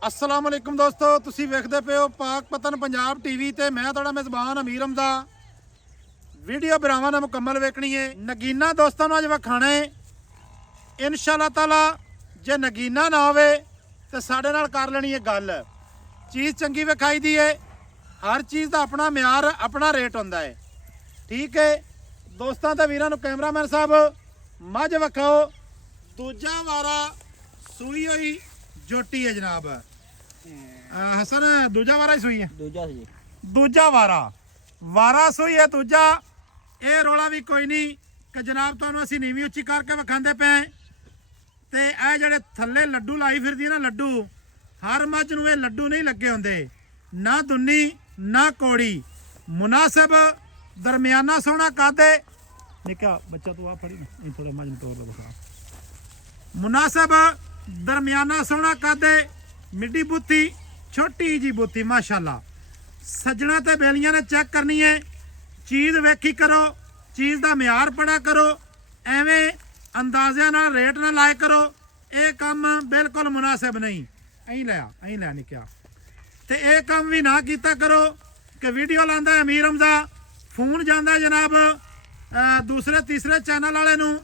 अस्सलाम वालेकुम दोस्तों, तुसी वेखदे पे हो पाक पतन पंजाब टीवी ते मैं तुहाडा मेज़बान अमीर हमदा। वीडियो भरावां ने मुकम्मल वेखनी है। नगीना दोस्तों अज विखाना है इंशाअल्लाह ताला। जे नगीना ना होवे ते साडे नाल कर लेनी है गल। चीज़ चंगी विखाई दी है, हर चीज़ का अपना म्यार अपना रेट हुंदा है। ठीक है दोस्तों ते वीरां नूं कैमरामैन साहब मझ विखाओ। दूजा वारा सूई हुई जोटी है जनाब। हसन दूजा वारा ही सूई है, दूजा वारा वारा सूई है दूजा। ये रोला भी कोई नहीं कि जनाब तुहानूं असीं नीवीं उच्ची करके विखांदे पे ते ये जिहड़े थल्ले लड्डू लाई फिरदी है ना, लड्डू हर मझ नूं ये लड्डू नहीं लगे हुंदे, ना दुन्नी ना कौड़ी। मुनासिब दरमियाना सोहना कादे निका बच्चा तू आ फड़ी ना, थोड़ा मझ तोड़ लो बखा। मुनासिब दरमियाना सोहना कादे, मिड्डी बुत्ती छोटी जी बुत्ती माशाल्लाह। सज्जणा ते बेलियां ने चेक करनी है, चीज़ वेखी करो, चीज़ का म्यार पड़ा करो, एवें अंदाज़े नाल रेट ना लाए करो। ये काम बिल्कुल मुनासिब नहीं। अं लिया निकया ते ये काम भी ना कीता करो कि वीडियो लांदा है अमीर हमदा, फोन जांदा है जनाब दूसरे तीसरे चैनल वाले नूं।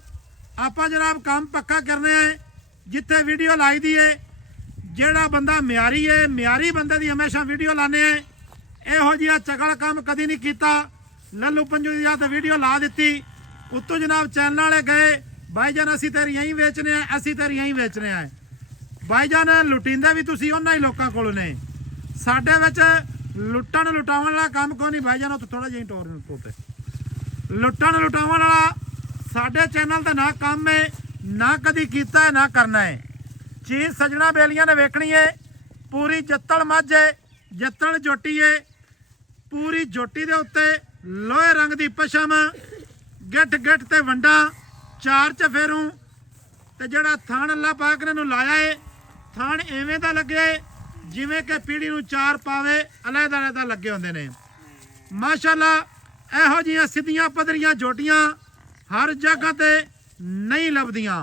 आपां जनाब काम पक्का करने हैं जिथे वीडियो लाई दी है। जेड़ा बंदा म्यारी है, म्यारी बंदे दी हमेशा वीडियो लाने हैं। इहो जिहा चकल काम कदी नहीं कीता। लल्लू पंजू दी जात वीडियो ला दी, उत्तों जनाब चैनल वाले गए भाईजान असीं तेरियां ही वेचने हैं, असीं तेरियां ही वेचने हैं। भाईजान लुटींदे भी तुसीं उन्हां ही लोकां कोल ने। साडे विच लुट्टण लुटाउण वाला काम कोई नहीं भाईजान। उत्थे थोड़ा जिहा टोर तोते लुट्टण लुटाउण वाला साडे चैनल दा ना काम है, ना कदी कीता है ना करना है। चीज़ सजना बेलियां ने वेखनी है। पूरी जत्तल मझ है, जत्तल जोटी है। पूरी जोटी दे उत्ते लोहे रंग दी पशम, गिठ गिठ ते वंडा, चार चफेरू ते जेड़ा थान अल्लाह पाक ने नूं लाया है, थान एवें दा लगे जिवें कि पीढ़ी नूं चार पावे अलहदा अलहदा लगे हुंदे ने माशाअल्लाह। इहो जिहियां सीधियां पदरियां जोटियां हर जगह ते नहीं लभदियां,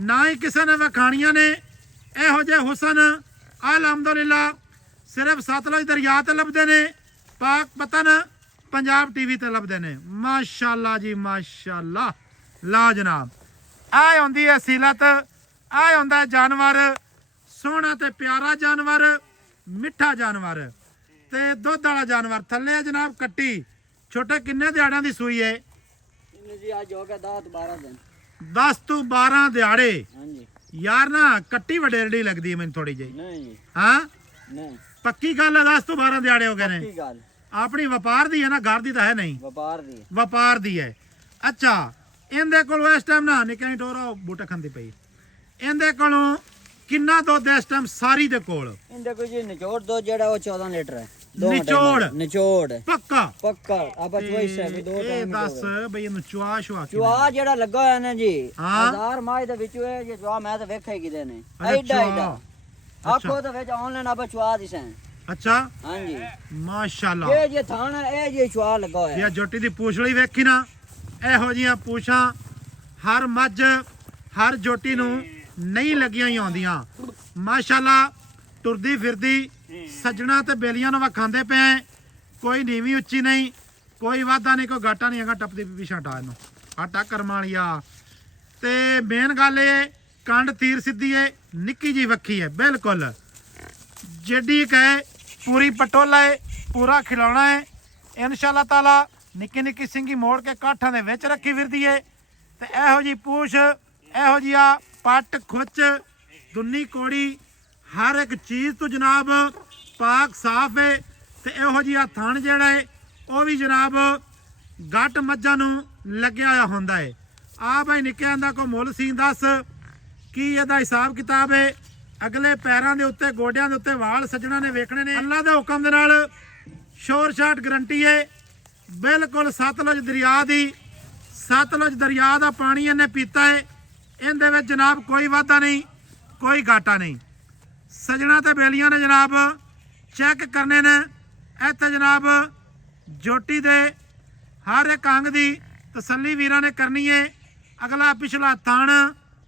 ना ही किसी ने विखाणियां ने। इहो जे हुसन अलहमदुलिल्लाह सिर्फ सतलुज दरिया ते लभदे ने, पाक पतन पंजाब टीवी ते लभदे ने। माशाअल्लाह जी माशाअल्लाह ला जनाब। आ हुंदी है सीलत, आ हुंदा है जानवर सोहना ते प्यारा जानवर, मिठा जानवर ते दुध वाला जानवर। थल्ले है जनाब कट्टी। छोटे किन्ने दिहाड़ियां दी सूई है? 10 तो 12 दिहाड़े। यार ना कट्टी वडेरड़ी लगती है मैंने थोड़ी जी। हाँ पक्की गल है, 10 तो 12 दिहाड़े हो गए ने। अपनी व्यापार दी है ना, घर दी तो है नहीं, व्यापार दी है। अच्छा इहदे कोलों इस टाइम ना निक्का ही टोरा बूटा खांदी पई। इहदे कोलों किन्ना दुध इस टाइम सारी दे कोल? इहदे कोल जी निचोड़ दुध जेड़ा वो 14 लीटर है। निचोड़ पक्का आपा चोइस है भी दो टाइम। दस भई इनु चुआ जेड़ा लगा होया ना जी, 1000 माह दे विच है जे चुआ मैं तो वेखा ही किदे ने। एडा आखो तो विच ऑनलाइन आपा चुआ दिसे। अच्छा हां जी माशाल्लाह। ये जे थान ए जे चुआ लगा होया। ये जोटी दी पूछड़ी वेखी ना, एहो जियां पूछां हर मझ हर जोटी नूं नहीं लगियां ही आउंदियां माशाल्लाह। टुरदी फिरदी सज्जणा ते बेलियां नूं विखांदे पे। कोई नीवी उच्ची नहीं, कोई वाधा नहीं, कोई घाटा नहीं हैगा। टपदी पिछा हटा इनू आटा करम वाली आ। ते मेन गल ये कंड तीर सीधी है, निक्की जी वक्खी है बिल्कुल जेडी कहे पूरी पटोला है, पूरा खिलौना है इंशाअल्लाह ताला। निक्की निक्की सिंगी मोड़ के काठां दे विच रखी फिरदी है। ते इहो जी पूछ, इहो जिहा पट खुच, दुन्नी कोड़ी हर एक चीज़ तो जनाब पाक साफ है। ते इहो जिहा थण जिहड़ा है वह भी जनाब गट मझां नूं लग्या होया हुंदा है। आ भाई निक्कियां दा कोई मुल सी दस की इहदा हिसाब किताब है। अगले पैरां दे उत्ते गोडियां दे उत्ते वाल सज्जणा ने वेखणे ने। अल्लाह दे हुक्म दे नाल शोर शाट गारंटी है बिल्कुल। सतलुज दरिया दी, सतलुज दरिया दा पानी इन्हें पीता है। इहदे विच जनाब कोई वाधा नहीं, कोई घाटा नहीं। सजना ते बेलियां ने जनाब चेक करने ने। इत्थे जनाब जोटी दे हर एक अंग दी तसल्ली वीरां ने करनी है। अगला पिछला तन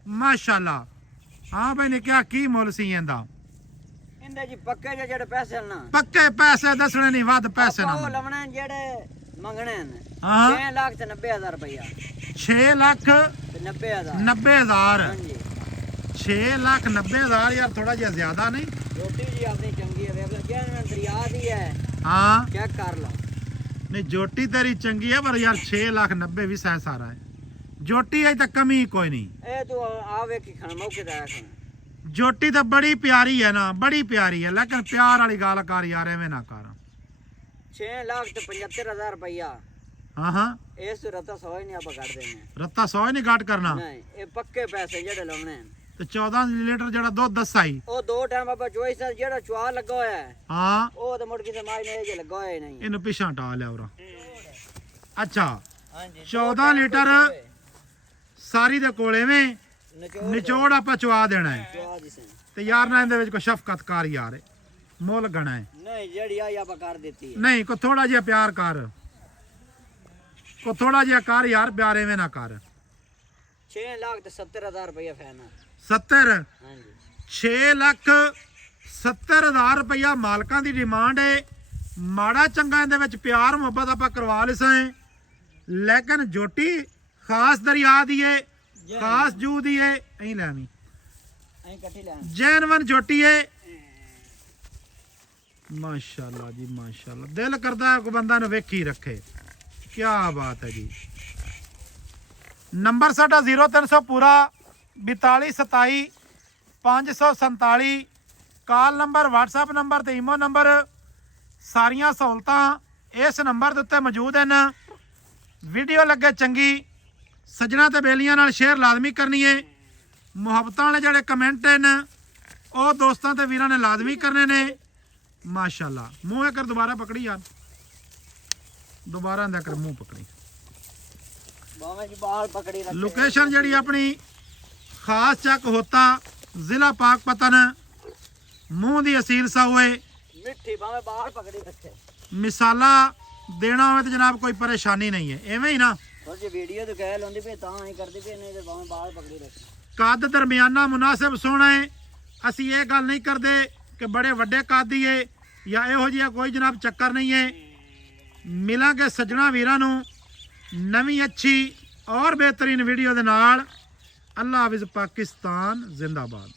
माशाल्लाह। हाँ भाई ने क्या की मुल सी इंदा? इंदे जी पक्के जेड़े पैसे ना पक्के पैसे दसने नहीं वध पैसे ना वो लवणे जेड़े मंगने ने हाँ 6 लाख ते 90,000 रुपया 6 लाख ते 90,000 90,000 हां जी 6 लाख 90,000 यार थोड़ा जिहा ज्यादा नहीं रोटी जी अपनी चंगी है वे क्या दरिया दी है हाँ चेक कर लो नहीं जोटी तेरी चंगी है पर यार 6 लाख 90 भी सह सारा है जोटी अज तक कमी कोई नहीं ए तू आवे की खाना मौके दा खाना जोटी तो बड़ी प्यारी है ना बड़ी प्यारी है लेकिन प्यार वाली गाल कर यार एवें ना कर 6 लाख ते 75,000 रुपया हाँ हाँ इस रत्ता 100 ही नहीं आप कर देने रत्ता 100 ही नहीं घाट करना नहीं ये पक्के पैसे जेड़े लाने तो 14 लीटर जड़ा दूध दस आई ओ दो टाइम बाबा चॉइस जेड़ा चुआ लगा होया है हाँ ओ तो मुड़ के से माई ने जे लगा होया ही नहीं इन्हू पिछा हटा लिया उरा अच्छा हां जी 14 लीटर सारी दे कोले में निचोड़ आप चुआ देना है चुआ दी से ਤੇ ਯਾਰ ਨਾ ਇਹਦੇ ਵਿੱਚ ਕੋਈ ਸ਼ਫਕਤ ਕਰ ਯਾਰ ਮੁੱਲ ਗਣਾ ਹੈ नहीं जेड़ी आई आप कर देती है ਨਹੀਂ ਕੋ ਥੋੜਾ ਜਿਹਾ ਪਿਆਰ ਕਰ ਕੋ ਥੋੜਾ ਜਿਹਾ ਕਰ ਯਾਰ ਪਿਆਰ ਐਵੇਂ ਨਾ ਕਰ 6 लाख ते 70,000 रुपया फैना 70 हां जी 6 ਲੱਖ 70,000 ਰੁਪਇਆ ਮਾਲਕਾਂ ਦੀ ਡਿਮਾਂਡ ਹੈ ਮਾੜਾ ਚੰਗਾ ਇਹਦੇ ਵਿੱਚ ਪਿਆਰ ਮੁਹੱਬਤ ਆਪਾਂ ਕਰਵਾ ਲਿਸਾਂ ਲੇਕਿਨ ਜੋਟੀ ਖਾਸ ਦਰਿਆ ਦੀ ਏ ਖਾਸ ਜੂ ਦੀ ਏ ਐਂ ਲੈਵੀਂ ऐ कट्ठी ले ਜੈਨਵਨ ਜੋਟੀ ਏ ਮਾਸ਼ਾਅੱਲਾ ਜੀ ਮਾਸ਼ਾਅੱਲਾ ਦਿਲ ਕਰਦਾ ਹੈ ਕੋਈ ਬੰਦਾ ਨੂੰ ਵੇਖੀ ਰੱਖੇ ਕੀ ਬਾਤ ਹੈ ਜੀ ਨੰਬਰ ਸਾਡਾ 0300 ਪੂਰਾ 4227 547 ਕਾਲ ਨੰਬਰ WhatsApp ਨੰਬਰ ਤੇ ਈਮੋ ਨੰਬਰ ਸਾਰੀਆਂ ਸਹੂਲਤਾਂ ਇਸ ਨੰਬਰ ਦੇ ਉੱਤੇ ਮੌਜੂਦ ਹਨ ਵੀਡੀਓ ਲੱਗੇ ਚੰਗੀ ਸੱਜਣਾ ਤੇ ਬੇਲੀਆਂ ਨਾਲ ਸ਼ੇਅਰ ਲਾਜ਼ਮੀ ਕਰਨੀ ਹੈ ਮੁਹੱਬਤਾਂ ਵਾਲੇ ਜਿਹੜੇ ਕਮੈਂਟ ਨੇ ਉਹ ਦੋਸਤਾਂ ਤੇ ਵੀਰਾਂ ਨੇ ਲਾਜ਼ਮੀ ਕਰਨੇ ਨੇ ਮਾਸ਼ਾਅੱਲਾ ਮੂੰਹ ਕਰ ਦੁਬਾਰਾ ਪਕੜੀ ਯਾਰ ਦੁਬਾਰਾ ਅੰਦਰ ਕਰ ਮੂੰਹ ਪਕੜੀ बाबा जी बाल पकड़ी रखे ਲੋਕੇਸ਼ਨ ਜਿਹੜੀ ਆਪਣੀ ਖਾਸ ਚੱਕ ਹੋਤਾ ਜ਼ਿਲ੍ਹਾ ਪਾਕਪਤਨ ਮੂੰਹ ਦੀ ਅਸੀਲ ਸਾਊਏ मिट्टी बाबा बाल पकड़ी रखे ਮਿਸਾਲਾ ਦੇਣਾ ਹੋਵੇ ਤੇ ਜਨਾਬ ਕੋਈ ਪਰੇਸ਼ਾਨੀ ਨਹੀਂ ਹੈ ਐਵੇਂ ਹੀ ਨਾ और जे वीडियो तो कह लोंदी पे तां ही करदी पे नहीं ते बाबा बाल पकड़ी रखे ਕੱਦ ਦਰਮਿਆਨਾ ਮੁਨਾਸਿਬ ਸੋਹਣਾ ਹੈ ਅਸੀਂ ਇਹ ਗੱਲ ਨਹੀਂ ਕਰਦੇ ਕਿ ਬੜੇ ਵੱਡੇ ਕੱਦ ਹੀ ਹੈ ਜਾਂ ਇਹੋ ਜਿਹਾ ਕੋਈ ਜਨਾਬ ਚੱਕਰ ਨਹੀਂ ਹੈ ਮਿਲਾਂਗੇ ਸੱਜਣਾ ਵੀਰਾਂ ਨੂੰ ਨਵੀਂ ਅੱਛੀ ਔਰ ਬਿਹਤਰੀਨ ਵੀਡੀਓ ਦੇ ਨਾਲ ਅੱਲਾ ਹਾਫਿਜ਼ ਪਾਕਿਸਤਾਨ ਜ਼ਿੰਦਾਬਾਦ